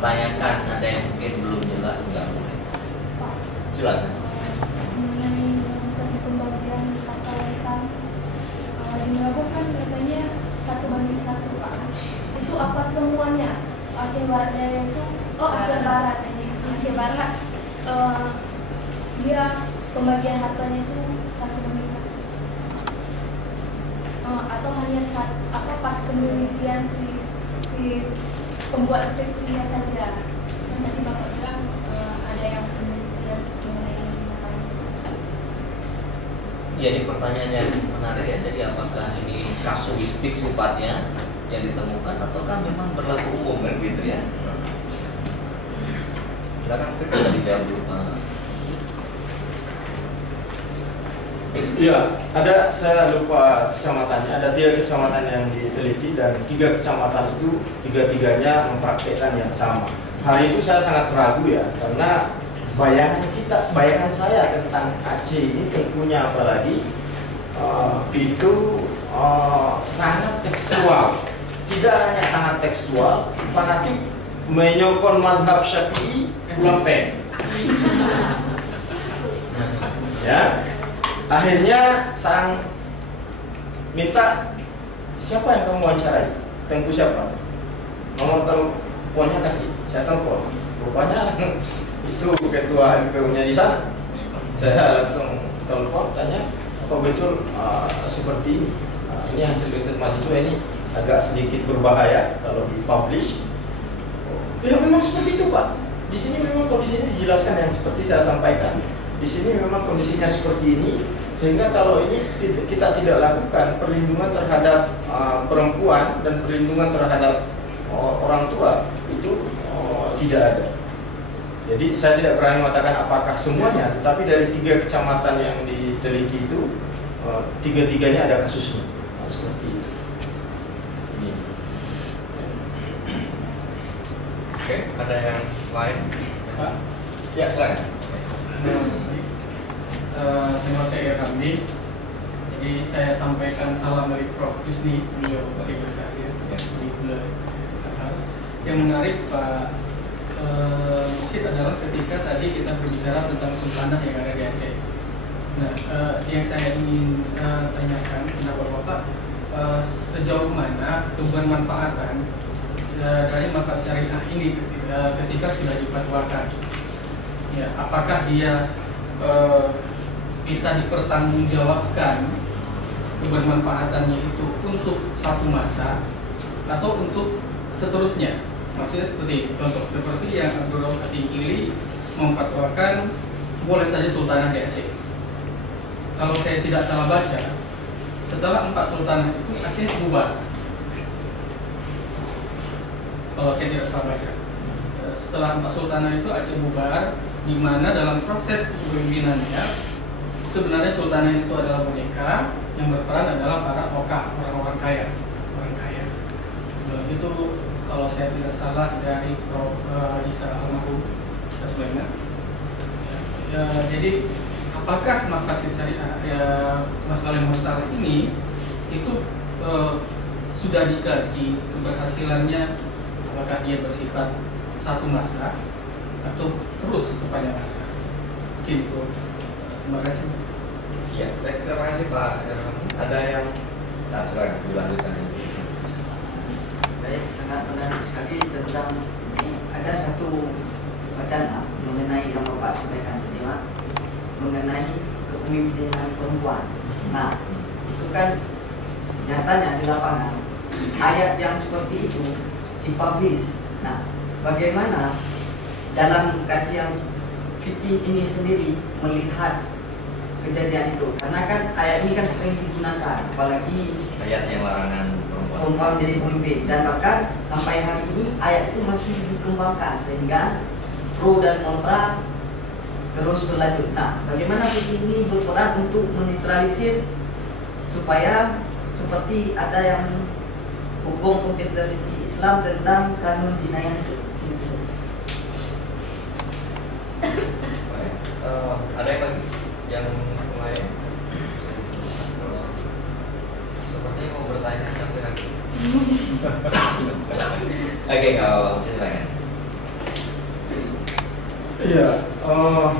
dipertanyakan, ada yang mungkin belum jelas, enggak boleh. Silakan. Mengenai pembagian kata lisan dilakukan katanya 1:1 Pak. Itu apa semuanya? Aceh Barat Daya itu Aceh Barat ini Aceh Barat dia pembagian hartanya itu 1:1 atau hanya pas penelitian si pembuat skripsinya saja. Dan tadi Bapak bilang ada yang penelitian mengenai masalah itu. Ya, ini pertanyaan yang menarik ya. Jadi apakah ini kasuistik sifatnya yang ditemukan ataukah memang berlaku umum kan gitu ya? Silakan mungkin bisa dijawab dulu Pak. Iya, saya lupa kecamatannya. Ada 3 kecamatan yang diteliti dan 3 kecamatan itu tiga-tiganya mempraktikkan yang sama. Hari itu saya sangat ragu ya, karena bayangan saya tentang Aceh ini tentunya apalagi itu sangat tekstual. Tidak hanya sangat tekstual, fanatik menyokong mazhab Syafi'i pulang pen. Ya, akhirnya sang minta siapa yang kamu wawancarai? Tentu siapa? Nomor teleponnya kasih, saya telepon. Rupanya itu ketua MPU-nya di sana. Saya langsung telepon tanya apa betul seperti ini. Ini hasil riset mahasiswa ini agak sedikit berbahaya kalau dipublish. Ya memang seperti itu Pak. Di sini memang kondisinya dijelaskan yang seperti saya sampaikan. Di sini memang kondisinya seperti ini, sehingga kalau ini kita tidak lakukan perlindungan terhadap perempuan dan perlindungan terhadap orang tua itu tidak ada. Jadi saya tidak berani mengatakan apakah semuanya, tetapi dari 3 kecamatan yang diteliti itu tiga-tiganya ada kasusnya. Seperti itu. Ini. Oke, ada yang lain? Pak? Ya, saya. Nama saya Irhamdi. Jadi saya sampaikan salam dari Prof. Yusni, beliau bagi saya di Bulan Qatar. Yang menarik Pak Mursyid adalah ketika tadi kita berbicara tentang sultanah yang ada di Aceh. Nah, yang saya ingin tanyakan pendapat Bapak, sejauh mana kebermanfaatan dari manfaat syariah ini ketika sudah difatwakan? Ya, apakah dia bisa dipertanggungjawabkan kebermanfaatannya itu untuk satu masa atau untuk seterusnya? Maksudnya seperti contoh seperti yang Abdul Rauf Atingkili memfatwakan boleh saja sultanah di Aceh. Kalau saya tidak salah baca, setelah 4 sultanah itu Aceh bubar. Kalau saya tidak salah baca, setelah 4 sultanah itu Aceh bubar, di mana dalam proses kepemimpinannya sebenarnya sultanah itu adalah boneka, yang berperan adalah para oka, orang-orang kaya, orang kaya. Itu kalau saya tidak salah dari Prof. Isa Almarhum Isa Sulaiman. Jadi apakah maqasid syariah masalah yang besar ini itu sudah dikaji keberhasilannya, apakah dia bersifat satu masa atau terus sepanjang masa? Mungkin itu. Terima kasih. Ya, terima kasih Pak. Ada yang silakan dilanjutkan. Baik, sangat menarik sekali tentang ini. Ada satu wacana mengenai yang Bapak sampaikan tadi, mengenai kepemimpinan perempuan. Nah, itu kan nyatanya di lapangan ayat yang seperti itu dipublish. Nah, bagaimana dalam kajian fikih ini sendiri melihat kejadian itu? Karena kan ayat ini kan sering digunakan, apalagi Ayat yang larangan perempuan menjadi pemimpin, dan bahkan sampai hari ini ayat itu masih dikembangkan sehingga pro dan kontra terus berlanjut. Nah, bagaimana fikih ini berperan untuk menetralisir supaya seperti ada yang hukum kompetisi Islam tentang kanun jinayah itu? Ada yang lagi? Yang lain? Sepertinya mau bertanya tapi ragu. Oke, kalau silakan. Iya, Tahu.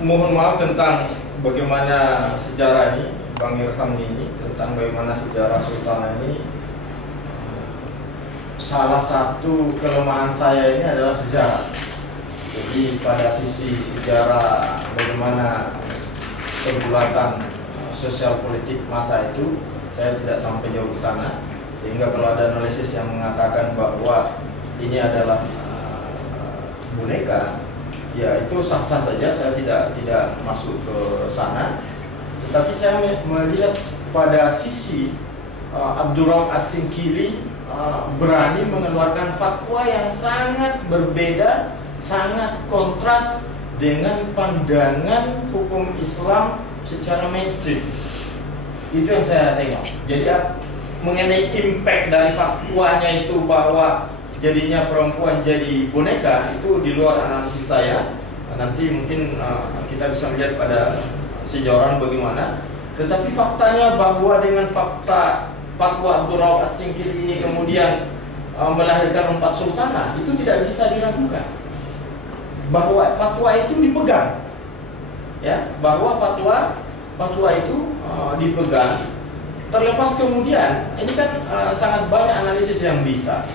mohon maaf tentang bagaimana sejarah ini, Bang Irham ini, tentang bagaimana sejarah Sultan ini. Salah satu kelemahan saya ini adalah sejarah. Jadi pada sisi sejarah bagaimana pergulatan sosial politik masa itu, saya tidak sampai jauh ke sana. Sehingga kalau ada analisis yang mengatakan bahwa ini adalah boneka, ya itu sah-sah saja. Saya tidak masuk ke sana. Tetapi saya melihat pada sisi Abdurrahman As-Singkili berani mengeluarkan fatwa yang sangat berbeda, sangat kontras dengan pandangan hukum Islam secara mainstream. Itu yang saya tengok. Jadi mengenai impact dari fatwanya itu bahwa jadinya perempuan jadi boneka, itu di luar analisis saya. Nanti mungkin kita bisa melihat pada sejauhan bagaimana. Tetapi faktanya bahwa dengan fatwa Abdurrahman As-Singkili ini kemudian melahirkan 4 sultanah, itu tidak bisa diragukan. Bahwa fatwa itu dipegang, ya, bahwa fatwa itu dipegang. Terlepas kemudian, ini kan sangat banyak analisis yang bisa.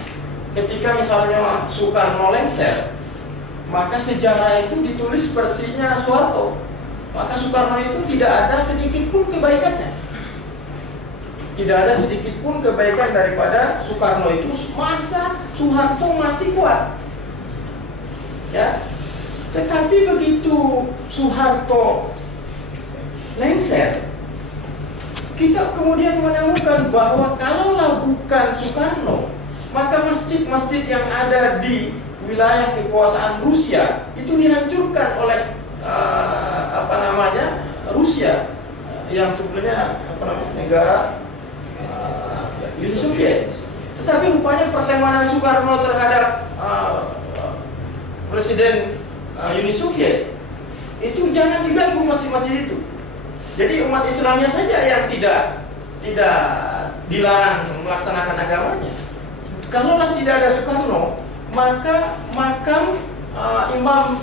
Ketika misalnya Soekarno lengser, maka sejarah itu ditulis versinya Soeharto. Maka Soekarno itu tidak ada sedikit pun kebaikannya. Tidak ada sedikit pun kebaikan daripada Soekarno itu, masa Soeharto masih kuat. Ya. Tetapi begitu Soeharto lengser, kita kemudian menemukan bahwa kalaulah bukan Soekarno, maka masjid-masjid yang ada di wilayah kekuasaan Rusia itu dihancurkan oleh Rusia yang sebenarnya negara Uni Soviet. Tetapi rupanya pertemanan Soekarno terhadap Presiden Uni Soviet itu jangan diganggu masjid-masjid itu. Jadi umat Islamnya saja yang tidak dilarang melaksanakan agamanya. Kalaulah tidak ada Soekarno, maka makam Imam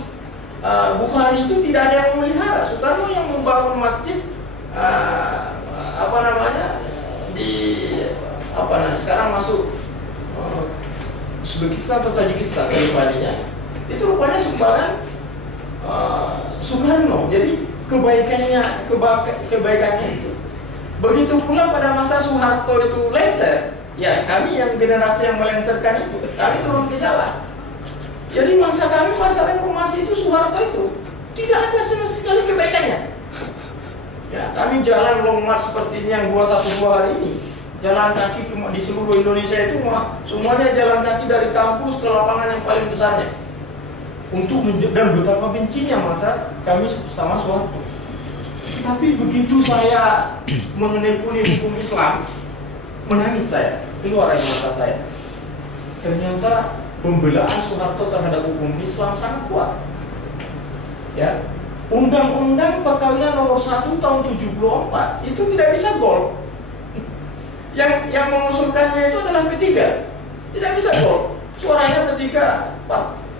Bukhari itu tidak ada yang memelihara. Soekarno yang membangun masjid sekarang masuk Uzbekistan atau Tajikistan kembalinya. Itu rupanya sumbangan Soekarno. Jadi kebaikannya itu. Begitu pula pada masa Soeharto itu lengser, ya kami yang generasi yang melengserkan itu, kami turun ke jalan. Jadi masa reformasi itu Soeharto itu tidak ada sama sekali kebaikannya. Ya, kami jalan long march seperti ini yang 212 hari ini. Jalan kaki di seluruh Indonesia itu semuanya jalan kaki dari kampus ke lapangan yang paling besarnya. Dan betapa bencinya masa kami sama Soeharto. Tapi begitu saya menekuni hukum Islam, menangis saya, keluar dari mata saya. Ternyata pembelaan Soeharto terhadap hukum Islam sangat kuat. Ya, Undang-Undang Perkawinan nomor 1 tahun 74 itu tidak bisa gol. Yang mengusulkannya itu adalah P3, tidak bisa gol. Suaranya P3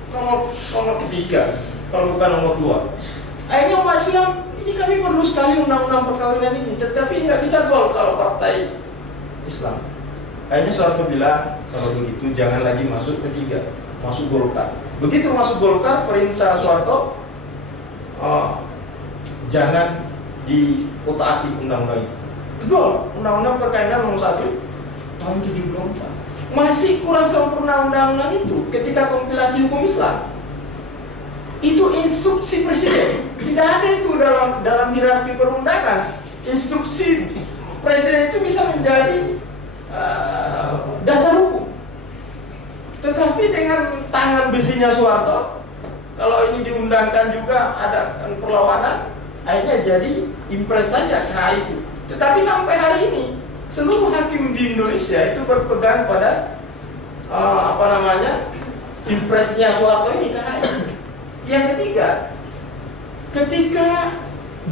nomor ketiga, kalau bukan nomor 2. Akhirnya umat Islam, ini kami perlu sekali undang-undang perkawinan ini, tetapi nggak bisa gol kalau partai Islam. Akhirnya Soeharto bilang, kalau begitu jangan lagi masuk P3, masuk Golkar. Begitu masuk Golkar, perintah Soeharto, jangan diotak-atik undang-undang ini. Gol, undang-undang perkawinan nomor 1 tahun 74. Masih kurang sempurna undang-undang itu ketika kompilasi hukum Islam. Itu instruksi presiden. Tidak ada itu dalam hierarki perundangan. Instruksi presiden itu bisa menjadi dasar hukum. Tetapi dengan tangan besinya Soeharto, kalau ini diundangkan juga ada perlawanan, akhirnya jadi impres saja hari itu. Tetapi sampai hari ini seluruh hakim di Indonesia itu berpegang pada impresnya Soeharto ini kan. Yang ketiga, ketika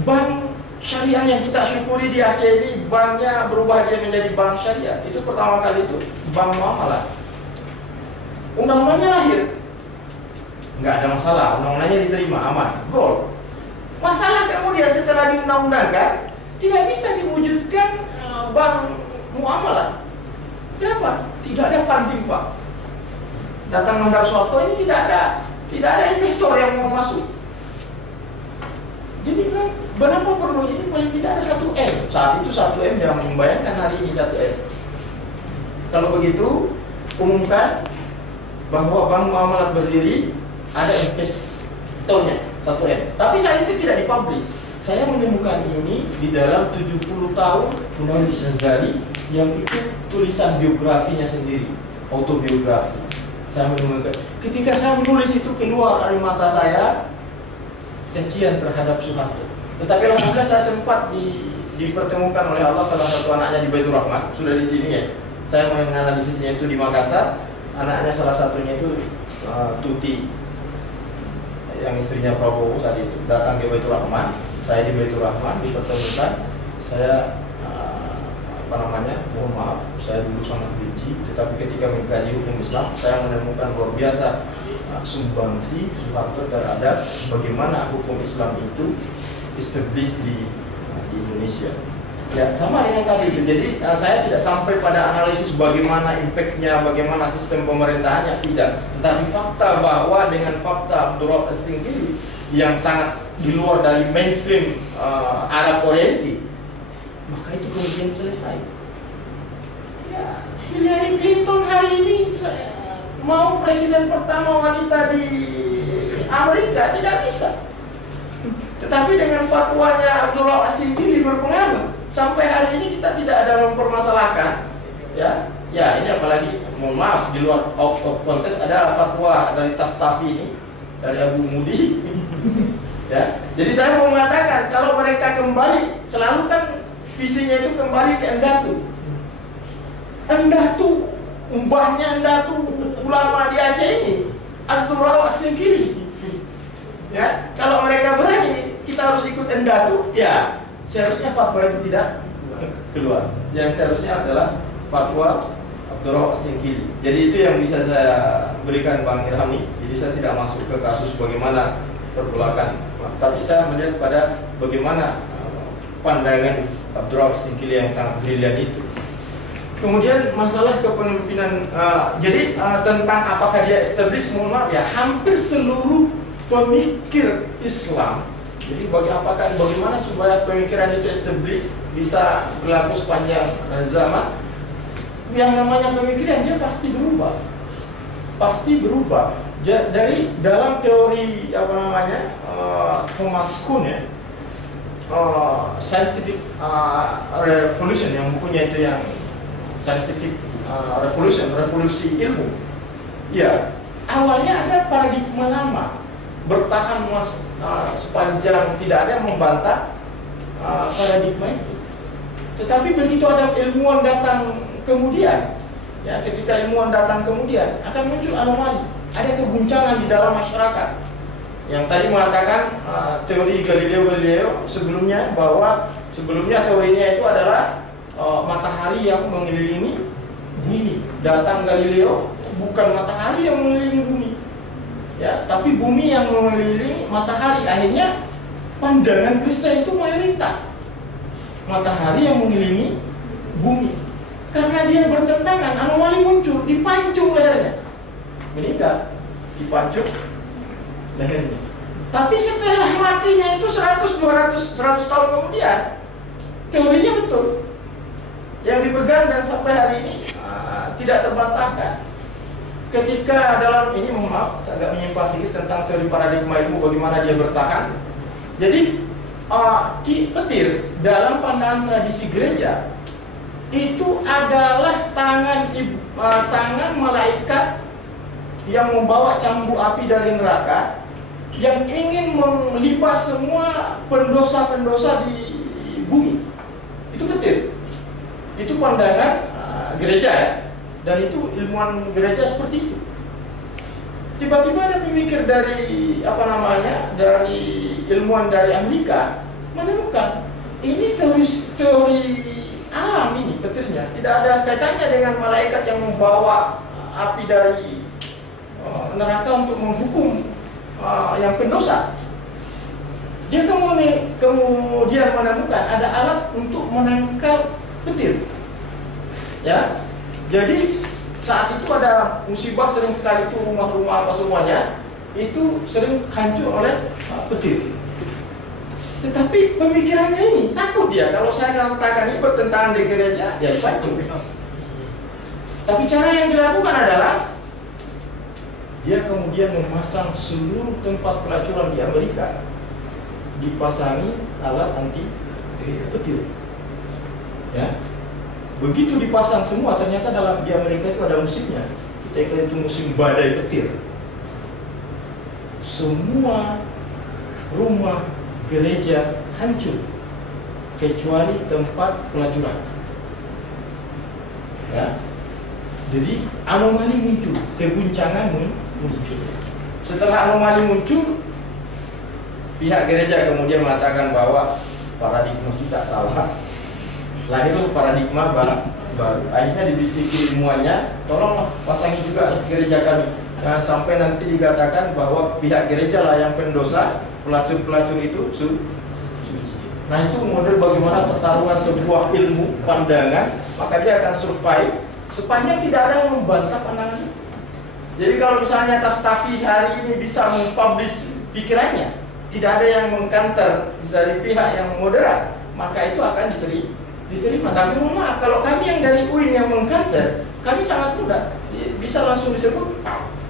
bank syariah yang kita syukuri di Aceh ini banknya berubah dia menjadi bank syariah, itu pertama kali itu bank muamalah. Undang-undangnya lahir nggak ada masalah, undang-undangnya diterima, aman, goal. Masalah kemudian setelah diundang-undangkan tidak bisa diwujudkan bank muamalah. Kenapa? Tidak ada funding, Pak. Datang menghadap Soeharto ini tidak ada investor yang mau masuk. Jadi berapa perlu ini paling tidak ada 1M. Saat itu 1M yang membayangkan hari ini 1M. Kalau begitu umumkan bahwa bank muamalah berdiri ada investornya 1M. Tapi saat itu tidak dipublish. Saya menemukan ini di dalam 70 tahun Undang-Undang Syazali yang itu tulisan biografinya sendiri, autobiografi. Saya menemukan. Ketika saya menulis itu keluar dari mata saya cacian terhadap Soeharto. Tetapi alhamdulillah saya sempat dipertemukan oleh Allah salah satu anaknya di Baitur Rahman, sudah di sini ya. Saya menganalisisnya itu di Makassar. Anaknya salah satunya itu Tuti, yang istrinya Prabowo saat itu datang ke Baitur Rahman. Saya di Baitur Rahman dipertemukan. Saya mohon maaf, saya dulu sangat benci, tetapi ketika mengkaji hukum Islam, saya menemukan luar biasa sumbangsi Soeharto terhadap bagaimana hukum Islam itu established di Indonesia. Ya, sama dengan tadi itu. Jadi saya tidak sampai pada analisis bagaimana impactnya, bagaimana sistem pemerintahannya, tidak. Tetapi fakta bahwa dengan fakta Abdurrahman As-Singkili yang sangat di luar dari mainstream Arab oriented, maka itu kemudian selesai. Ya, Hillary Clinton hari ini mau presiden pertama wanita di Amerika tidak bisa. Tetapi dengan fatwanya Abdurrahman As-Singkili berpengaruh. Sampai hari ini kita tidak ada mempermasalahkan, ya ini apalagi mohon maaf di luar out of context ada fatwa dari Tastafi ini, dari Abu Mudi, ya. Jadi saya mau mengatakan kalau mereka kembali, selalu kan visinya itu kembali ke Endatu, mbahnya Endatu ulama di Aceh ini, Abdurrahman As-Singkili, ya. Kalau mereka berani, kita harus ikut Endatu, ya. Seharusnya fatwa itu tidak keluar. Yang seharusnya adalah fatwa Abdurrahman As-Singkili. Jadi itu yang bisa saya berikan Bang Ilhami. Jadi saya tidak masuk ke kasus bagaimana pergolakan, tapi saya melihat pada bagaimana pandangan Abdurrahman As-Singkili yang sangat brilian itu. Kemudian masalah kepemimpinan, jadi tentang apakah dia established, mohon maaf ya, hampir seluruh pemikir Islam. Jadi bagaimana supaya pemikiran itu established, bisa berlaku sepanjang zaman. Yang namanya pemikiran dia pasti berubah. Dari dalam teori Thomas Kuhn ya, scientific revolution, yang bukunya itu yang scientific revolusi ilmu. Ya, awalnya ada paradigma lama bertahan sepanjang tidak ada yang membantah paradigma itu. Tetapi begitu ada ilmuwan datang kemudian, ya ketika ilmuwan datang kemudian akan muncul anomali, ada keguncangan di dalam masyarakat. Yang tadi mengatakan teori Galileo sebelumnya, bahwa sebelumnya teorinya itu adalah matahari yang mengelilingi bumi. Datang Galileo, bukan matahari yang mengelilingi bumi, ya, tapi bumi yang mengelilingi matahari. Akhirnya pandangan Kristen itu mayoritas matahari yang mengelilingi bumi. Karena dia bertentangan, anomali muncul, dipancung lehernya, meninggal, dipancung lehernya. Tapi setelah matinya itu 100 tahun kemudian, teorinya betul, yang dipegang dan sampai hari ini tidak terbantahkan. Ketika dalam ini, mohon maaf, saya agak menyimpang sedikit tentang teori paradigma ilmu, bagaimana dia bertahan. Jadi petir dalam pandangan tradisi gereja itu adalah tangan malaikat yang membawa cambuk api dari neraka, yang ingin melipas semua pendosa-pendosa di bumi. Itu petir. Itu pandangan gereja ya. Dan itu ilmuwan gereja seperti itu. Tiba-tiba ada pemikir dari dari ilmuwan dari Amerika menemukan ini teori alam, ini petirnya tidak ada kaitannya dengan malaikat yang membawa api dari neraka untuk menghukum yang pendosa. Dia kemudian menemukan ada alat untuk menangkal petir. Ya, jadi saat itu ada musibah, sering sekali itu rumah-rumah apa semuanya itu sering hancur oleh petir. Tetapi pemikirannya ini takut dia, kalau saya katakan ini bertentangan dengan gereja, dia dipancung. Tapi cara yang dilakukan adalah dia kemudian memasang seluruh tempat pelacuran di Amerika dipasangi alat anti petir. Ya, begitu dipasang semua, ternyata di Amerika itu ada musimnya. Ketika itu musim badai petir, semua rumah gereja hancur kecuali tempat pelacuran. Ya, jadi anomali muncul, keguncangan muncul. Setelah anomali muncul, pihak gereja kemudian mengatakan bahwa paradigma kita salah. Lahirlah paradigma baru. Akhirnya dibisiki ilmuannya, tolonglah pasangi juga gereja kami. Nah, sampai nanti dikatakan bahwa pihak gereja lah yang pendosa, pelacur-pelacur itu suci. Nah, itu model bagaimana pertarungan sebuah ilmu pandangan, maka dia akan survive sepanjang tidak ada yang membantah pandangan itu. Jadi kalau misalnya Tastafi hari ini bisa mempublish pikirannya, tidak ada yang mengkanter dari pihak yang moderat, maka itu akan diterima. Tapi mohon maaf, kalau kami yang dari UIN yang mengkanter, kami sangat mudah bisa langsung disebut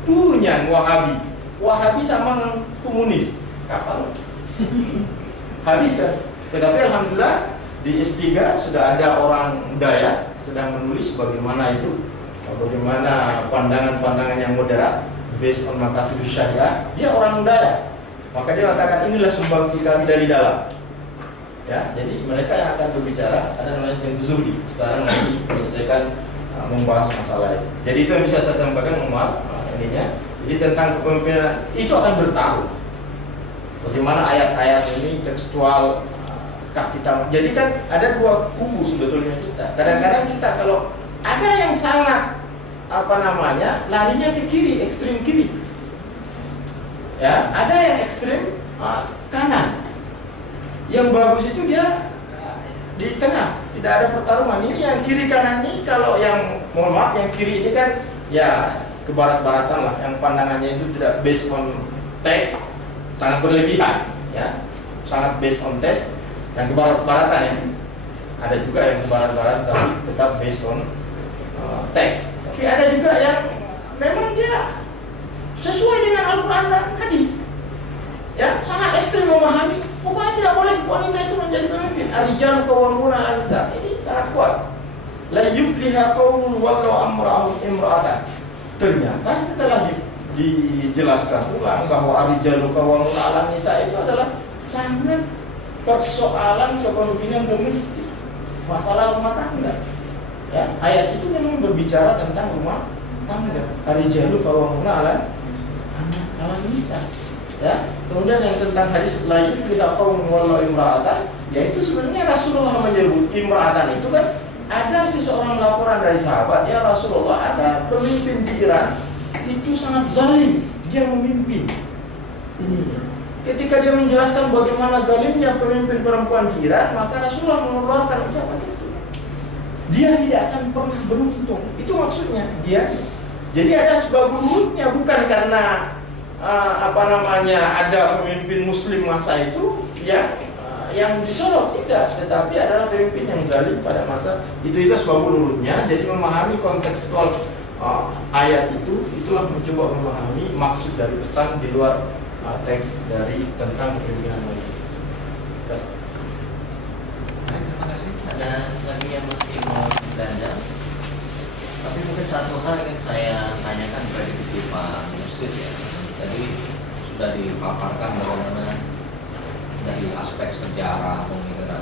punya Wahabi. Wahabi sama dengan komunis, kapal habis kan. Tetapi alhamdulillah di S3 sudah ada orang Dayak sedang menulis bagaimana pandangan-pandangan yang moderat based on Maqasidus Syariah. Dia orang Dayak, maka dia katakan inilah sumbangsi kami dari dalam. Ya, jadi mereka yang akan berbicara ada namanya Tim Zuri. Sekarang lagi menyelesaikan membahas masalah itu. Jadi itu yang bisa saya sampaikan, ininya. Jadi tentang kepemimpinan itu akan bertaruh. Bagaimana ayat-ayat ini tekstual kita. Jadi kan ada dua kubu sebetulnya kita. Kadang-kadang kita kalau ada yang sangat larinya ke kiri, ekstrim kiri. Ya, ada yang ekstrim kanan. Yang bagus itu dia di tengah, tidak ada pertarungan. Ini yang kiri kanan ini, kalau yang mohon maaf yang kiri ini kan ya kebarat-baratan lah, yang pandangannya itu tidak based on text, sangat berlebihan, ya, sangat based on text. Yang kebarat-baratan ya, ada juga yang kebarat-baratan tapi tetap based on text. Tapi ada juga yang memang dia sesuai dengan Al-Quran dan hadis. Ya, sangat ekstrim memahami. Pokoknya tidak boleh wanita itu menjadi pemimpin. Ar-rijalu qawwamuna 'alan nisa. Ini sangat kuat. La yufliha qaumun walau amra'ahum imra'atan. Ternyata setelah dijelaskan ulang bahwa ar-rijalu qawwamuna 'alan nisa itu adalah sangat persoalan kepemimpinan domestik, masalah rumah tangga. Ya, ayat itu memang berbicara tentang rumah tangga. Ar-rijalu qawwamuna 'alan nisa. Ya, kemudian yang tentang hadis la yufliha qaumun walau imra'atan, yaitu sebenarnya Rasulullah menyebut imra'atan itu kan ada seseorang laporan dari sahabat, ya Rasulullah, ada pemimpin di Iran itu sangat zalim, dia memimpin. Ini ketika dia menjelaskan bagaimana zalimnya pemimpin perempuan di Iran, maka Rasulullah mengeluarkan ucapan itu. Dia tidak akan pernah beruntung. Itu maksudnya dia. Jadi ada sebab buruknya, bukan karena ada pemimpin muslim masa itu yang disorot, tidak, tetapi adalah pemimpin yang zalim pada masa itu sebab buruknya. Jadi memahami kontekstual ayat itulah mencoba memahami maksud dari pesan di luar teks dari tentang kepemimpinan wanita. Terima kasih. Ada lagi yang masih mau belanja? Tapi mungkin satu hal yang saya tanyakan prediksi Pak Mursid ya. Tadi sudah dipaparkan bagaimana dari aspek sejarah pemikiran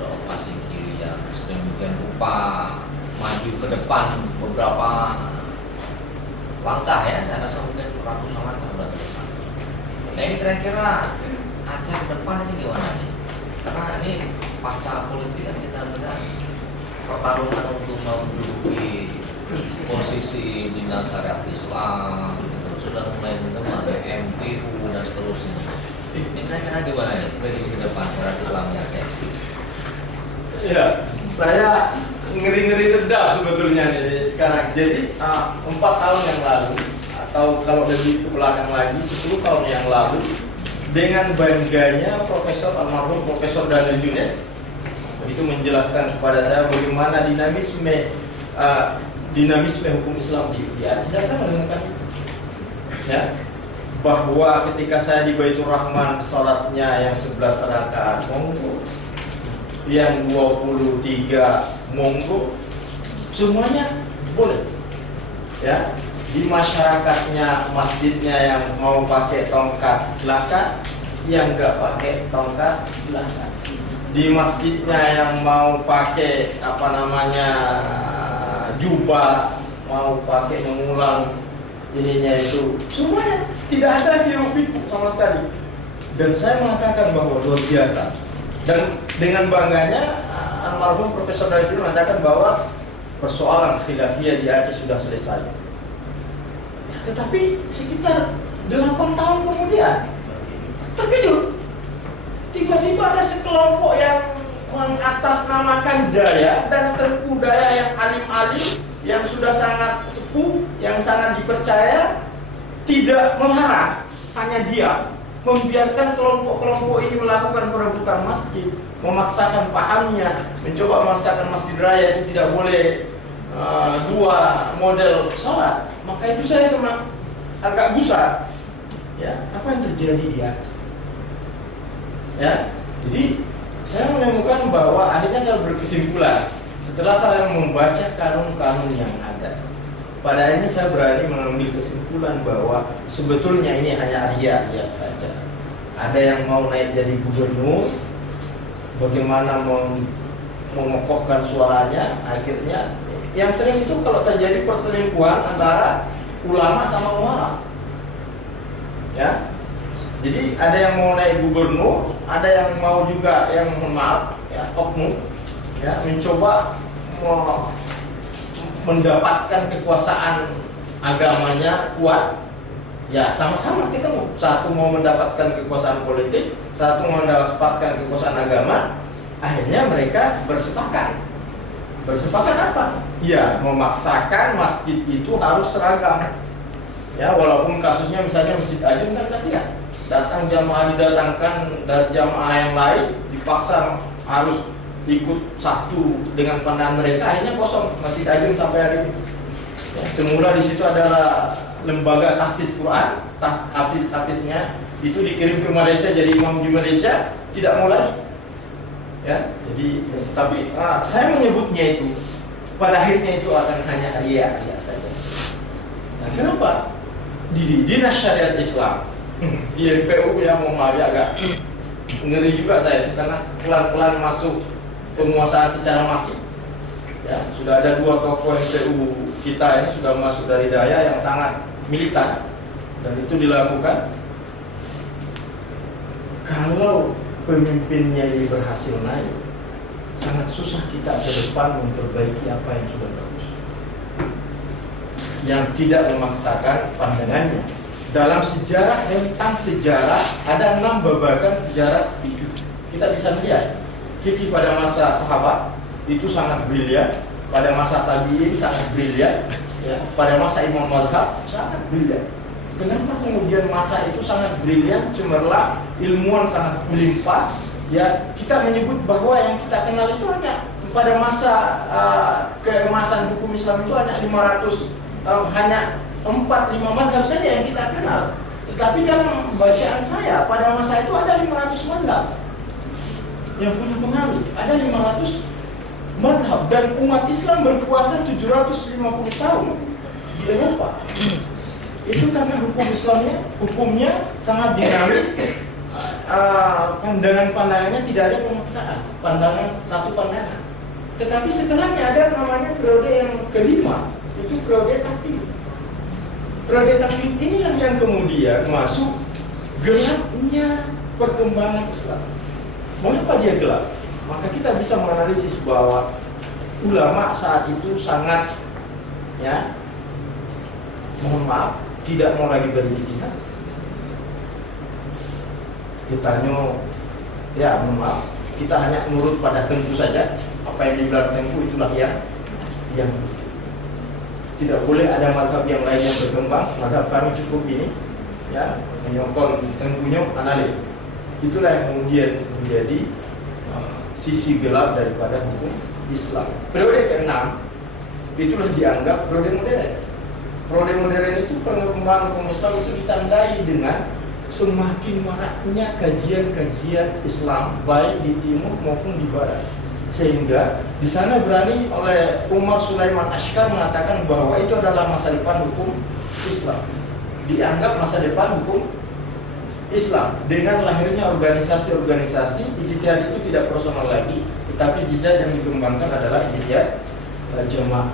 operasi kiri yang sedemikian rupa maju ke depan beberapa langkah ya, saya rasa mungkin ratusan langkah sudah ke depan. Nah ini kira-kira Aceh ke depan ini gimana nih? Karena ini pasca politik kan kita melihat pertarungan untuk menduduki posisi bintang syariat Islam gitu. Sudah mulai mendengar MP Anda gimana ya prediksi ke depan terhadap Islam di Aceh? Ya, saya ngeri-ngeri sedap sebetulnya nih sekarang. Jadi 4 tahun yang lalu atau kalau lebih ke belakang lagi 10 tahun yang lalu, dengan bangganya Profesor almarhum Profesor Daniel Junaid itu menjelaskan kepada saya bagaimana dinamisme hukum Islam di Aceh. Dan saya menemukan ya bahwa ketika saya di Baitur Rahman sholatnya yang 11 rakaat monggo, yang 23 monggo, semuanya boleh ya. Di masyarakatnya, masjidnya yang mau pakai tongkat silakan, yang nggak pakai tongkat silakan. Di masjidnya yang mau pakai jubah, mau pakai mengulang ininya itu, semuanya tidak ada hiruk-pikuk sama sekali. Dan saya mengatakan bahwa luar biasa. Dan dengan bangganya almarhum Profesor Daniel mengatakan bahwa persoalan khilafiyah di Aceh sudah selesai. Tetapi sekitar 8 tahun kemudian terkejut, tiba-tiba ada sekelompok yang mengatasnamakan daya dan tengku daya yang alim-alim, yang sudah sangat sepuh, yang sangat dipercaya, tidak melarang, hanya diam, membiarkan kelompok-kelompok ini melakukan perebutan masjid, memaksakan pahamnya, mencoba memaksakan masjid raya itu tidak boleh 2 model sholat. Maka itu saya agak gusar. Ya, apa yang terjadi ya? Ya, jadi saya menemukan bahwa akhirnya saya berkesimpulan setelah saya membaca kanun-kanun yang ada. Pada akhirnya saya berani mengambil kesimpulan bahwa sebetulnya ini hanya riak-riak saja. Ada yang mau naik jadi gubernur, bagaimana mengokohkan suaranya, akhirnya yang sering itu kalau terjadi perselingkuhan antara ulama sama umara. Ya. Jadi ada yang mau naik gubernur, ada yang mau juga yang maaf ya, oknum ya, mencoba mendapatkan kekuasaan agamanya kuat. Ya, sama-sama kita satu mau mendapatkan kekuasaan politik, satu mau mendapatkan kekuasaan agama. Akhirnya mereka bersepakat. Bersepakat apa? Ya, memaksakan masjid itu harus seragam. Ya, walaupun kasusnya misalnya Masjid Agung kan kasihan. Datang jamaah didatangkan dari jamaah yang lain, dipaksa harus ikut satu dengan pandangan mereka, akhirnya kosong Masjid Agung sampai hari ini. Ya, semula di situ adalah lembaga tahfiz Quran, tahfiz-tahfiznya itu dikirim ke Malaysia jadi imam di Malaysia, tidak mau lagi. Ya, jadi tapi saya menyebutnya itu pada akhirnya itu akan hanya riak saja. Nah, kenapa? Di dinas syariat Islam, di MPU yang mau agak ngeri juga saya karena pelan-pelan masuk penguasaan secara masif. Ya, sudah ada 2 tokoh MPU kita ini sudah masuk dari daya yang sangat militan dan itu dilakukan. Kalau pemimpinnya ini berhasil naik, sangat susah kita ke depan memperbaiki apa yang sudah bagus. Yang tidak memaksakan pandangannya. Dalam sejarah, tentang sejarah, ada 6 babakan sejarah hidup. Kita bisa lihat, Hiti pada masa sahabat itu sangat brilian, pada masa tabi'in sangat brilian, ya, pada masa Imam Mazhab sangat brilian. Kenapa kemudian masa itu sangat brilian, cemerlang, ilmuwan sangat melimpah? Ya, kita menyebut bahwa yang kita kenal itu hanya pada masa keemasan hukum Islam itu hanya 500 hanya 4-5 mazhab saja yang kita kenal. Tetapi dalam bacaan saya pada masa itu ada 500 mazhab yang punya pengaruh, ada 500 mazhab dan umat Islam berkuasa 750 tahun di Eropa. Itu karena hukum Islamnya, hukumnya sangat dinamis, pandangan-pandangannya tidak ada pemaksaan, satu pandangan. Tetapi setelahnya ada namanya periode yang kelima, itu periode taklid. Periode taklid inilah yang kemudian masuk gelapnya perkembangan Islam. Mengapa dia gelap? Maka kita bisa menganalisis bahwa ulama saat itu sangat, ya, mohon maaf, tidak mau lagi berijtihad. ditanya, ya mohon maaf, kita hanya menurut pada Tengku saja. Apa yang dibilang Tengku itulah yang tidak boleh ada mazhab yang lain yang berkembang. Mazhab kami cukup ini, ya, menyokong Tengkunya analis. Itulah yang kemudian menjadi sisi gelap daripada hukum Islam. Periode ke-6 itulah dianggap periode modern. Periode modern itu pengembangan hukum Islam itu ditandai dengan semakin maraknya kajian-kajian Islam baik di timur maupun di barat, sehingga di sana berani oleh Umar Sulaiman Ashkar mengatakan bahwa itu adalah masa depan hukum Islam. Dianggap masa depan hukum Islam dengan lahirnya organisasi-organisasi. Ijtihad itu tidak personal lagi, tetapi ijtihad yang dikembangkan adalah ijtihad jamaah.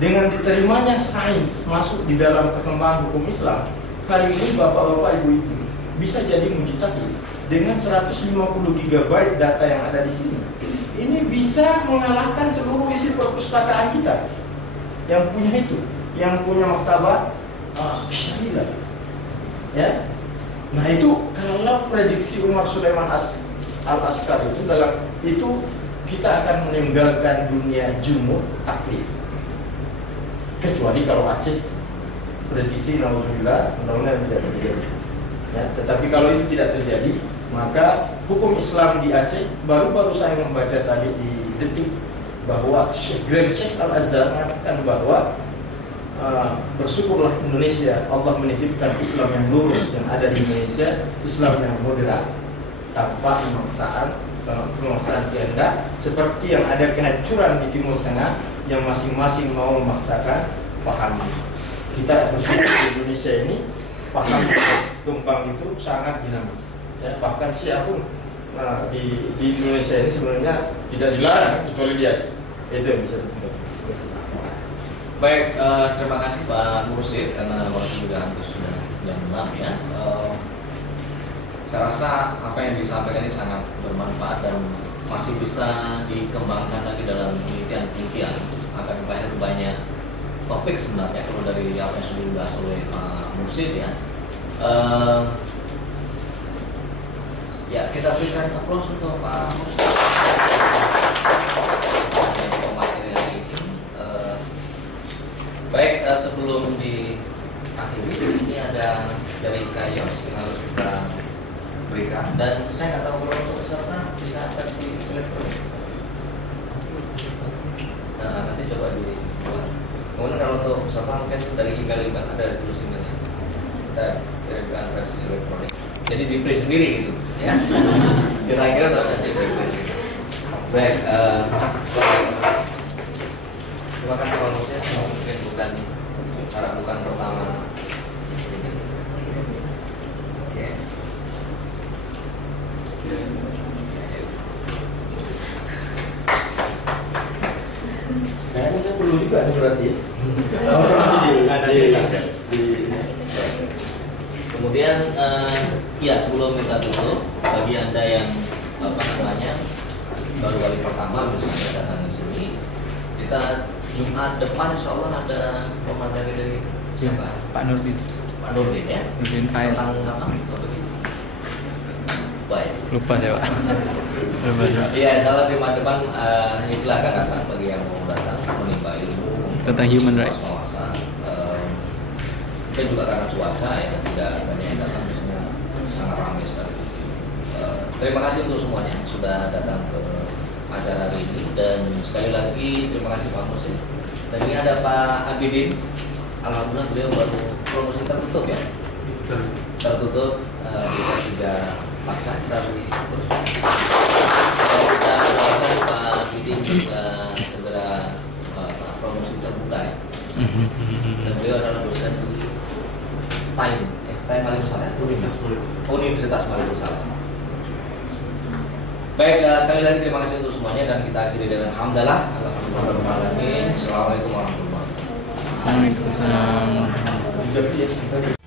Dengan diterimanya sains masuk di dalam perkembangan hukum Islam, hari ini bapak-bapak, ibu-ibu bisa jadi mujtahid dengan 150 GB data yang ada di sini. Ini bisa mengalahkan seluruh isi perpustakaan kita yang punya itu, yang punya maktabah syariah. Ya. Nah itu kalau prediksi Umar Sulaiman Al-Ashkar itu dalam itu kita akan meninggalkan dunia jumur taklid. Kecuali kalau Aceh prediksi naudzubillah mudah-mudahan tidak terjadi. Ya, tetapi kalau itu tidak terjadi, maka hukum Islam di Aceh baru-baru saya membaca tadi di Detik bahwa Grand Sheikh Al-Azhar mengatakan bahwa bersyukurlah Indonesia, Allah menitipkan Islam yang lurus yang ada di Indonesia, Islam yang moderat tanpa pemaksaan kehendak, seperti yang ada kehancuran di Timur Tengah yang masing-masing mau memaksakan paham. Kita bersyukur di Indonesia ini paham kembang itu sangat dinamis. Ya, bahkan siapapun di Indonesia ini sebenarnya tidak dilarang kecuali dia. Itu yang bisa disebut. Baik, terima kasih Pak Mursyid karena waktu juga hampir sudah jam 6 ya. Saya rasa apa yang disampaikan ini sangat bermanfaat dan masih bisa dikembangkan lagi dalam penelitian-penelitian. Akan lahir banyak topik sebenarnya kalau dari apa yang sudah dibahas oleh Pak Mursyid ya. Ya kita berikan aplaus untuk Pak Mursyid. Baik, sebelum diakhiri ini ada dari Kayos yang harus kita berikan dan saya nggak tahu kalau untuk peserta bisa versi elektronik. Nah nanti coba di kemudian kalau untuk peserta mungkin dari email ada tulis emailnya kita kirimkan versi elektronik jadi di print sendiri gitu ya. Kira-kira nanti di print. Baik, terima kasih Pak Mursyid. Mungkin bukan pertama. Oke. Kayaknya saya perlu juga nih berarti. Kemudian ya sebelum kita tutup, bagi Anda yang baru kali pertama misalnya datang di sini, kita Jumat depan insya Allah ada pemateri dari siapa? Pak Nurdin. Pak Nurdin ya? Nurdin Air. Tentang apa? Baik. Lupa saya Pak. Iya, salah Jumat depan silakan datang bagi yang mau datang menimba ilmu Tentang human rights. Mungkin juga karena cuaca ya tidak banyak yang datang, biasanya sangat ramai sekali di sini. Terima kasih untuk semuanya sudah datang ke acara hari ini dan sekali lagi terima kasih Pak Mursyid. Dan ini ada Pak Agidin, alhamdulillah beliau baru promosi tertutup ya. Tertutup kita 3 pasca kita beri terus. Kita doakan Pak Agidin bisa segera promosi terbuka ya. Dan beliau adalah dosen di STAIN paling besar ya, Universitas paling besar. Baik, sekali lagi terima kasih untuk semuanya dan kita akhiri dengan hamdalah. Alhamdulillah. Assalamualaikum warahmatullahi wabarakatuh. Waalaikumsalam.